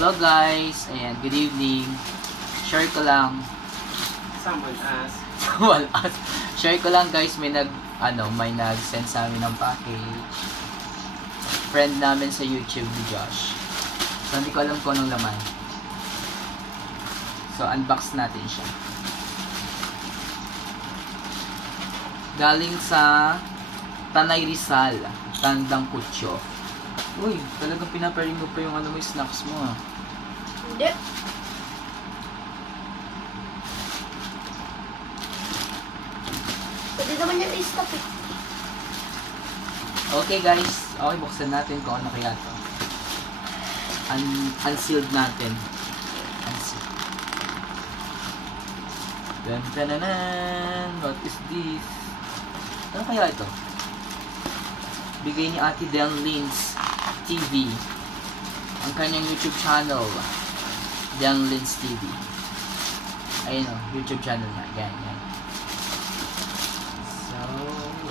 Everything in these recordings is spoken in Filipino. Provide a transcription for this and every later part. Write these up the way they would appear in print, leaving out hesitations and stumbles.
Hello guys, and good evening. Share ko lang. Someone asked. Share ko lang guys, may nag-send sa amin ng package. Friend namin sa YouTube ni Josh. So hindi ko alam kung anong laman. So unbox natin siya. Galing sa Tanay Rizal, Tandang Kutyo. Uy, talagang pinaparimove pa yung snacks mo ah. Hindi. Pwede naman yung i-stop eh. Okay guys, okay, buksan natin kung ano kaya to. Unsealed natin. Unsealed. Dun, tananan. What is this? Ano kaya ito? Bigay ni Ate Del Lins TV. Ang kanyang YouTube channel. Del Lins TV. Ayun o, YouTube channel na. Yan. So,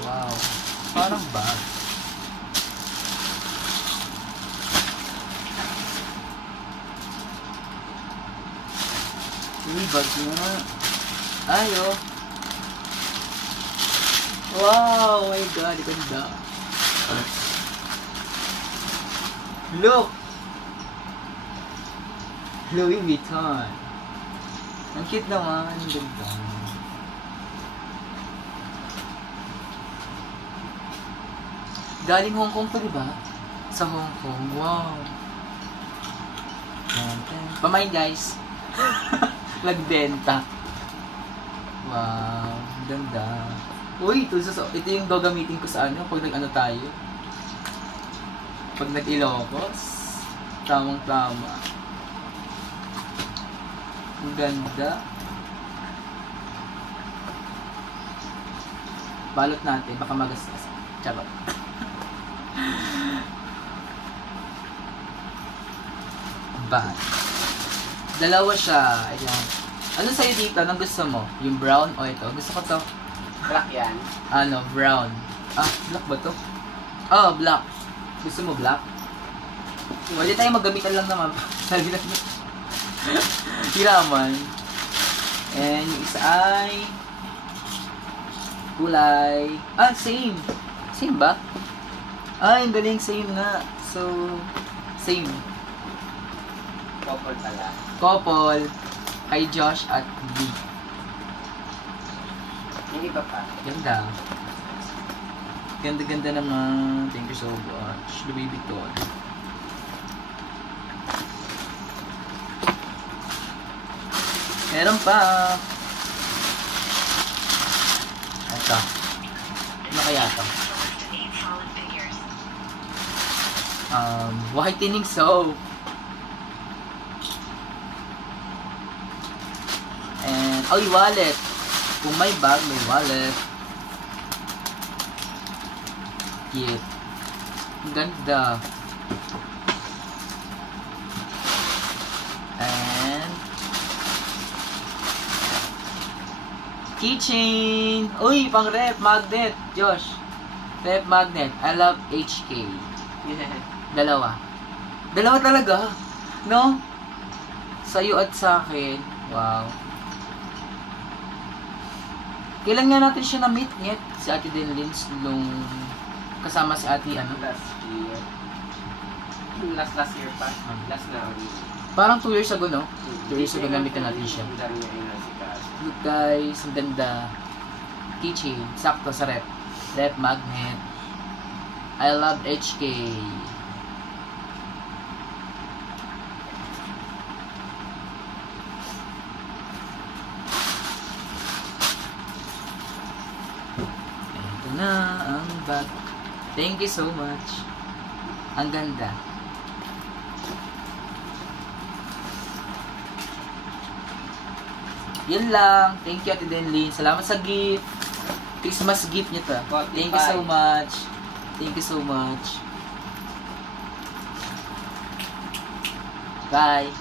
wow. Parang bag. Uy, bag nga. Ay, oh. Wow, my God, ganda. Look! Louis Vuitton. Ang cute naman. Ang ganda. Galing Hong Kong to, diba? Sa Hong Kong. Wow. Pamain, guys. Nagbenta. Wow. Ang ganda. Uy, ito yung gagamitin ko sa pag tayo. Pag nag-Ilocos. Tamang-tama. Ang ganda. Balot natin, baka magasgas. Charot. Bag. Dalawa siya. Ayan. Ano sa'yo dito? Anong gusto mo? Yung brown o ito? Gusto ko to. Black yan. Brown. Black ba to? Oh, black. Gusto mo black? Pwede tayo maggamitan lang naman. Sabi na niya. Hiraman. And yung isa ay kulay. Same. Same ba? Ang galing. Same nga. So, same. Couple pala. Couple. Kay Josh at B. Yung iba pa. Ganda. Ganda-ganda naman. Thank you so much. Louis Vuitton. Meron pa. Ito. Ano kaya ito? Whitening soap. And, wallet. Kung may bag, may wallet. Cute. Ang ganda. And keychain. Uy, pang rep magnet, Josh. Rep magnet. I love HK. Dalawa. Dalawa talaga. No? Sa'yo at sa akin. Wow. Kailan nga natin siya na-meet yet? Si Ate Del Lins nung kasama si Ate Last year. Last year pa. Last na. Parang 2 years ago, no? 2 years ago namitan natin siya. Look guys, ang ganda. Keychain. Sakto sa rep. Rep magnet. I love HK. Ito na ang bag. Thank you so much. Ang ganda. Yun lang. Thank you, Ate Denlyn. Salamat sa gift. Christmas gift niyo to. Thank you so much. Thank you so much. Bye.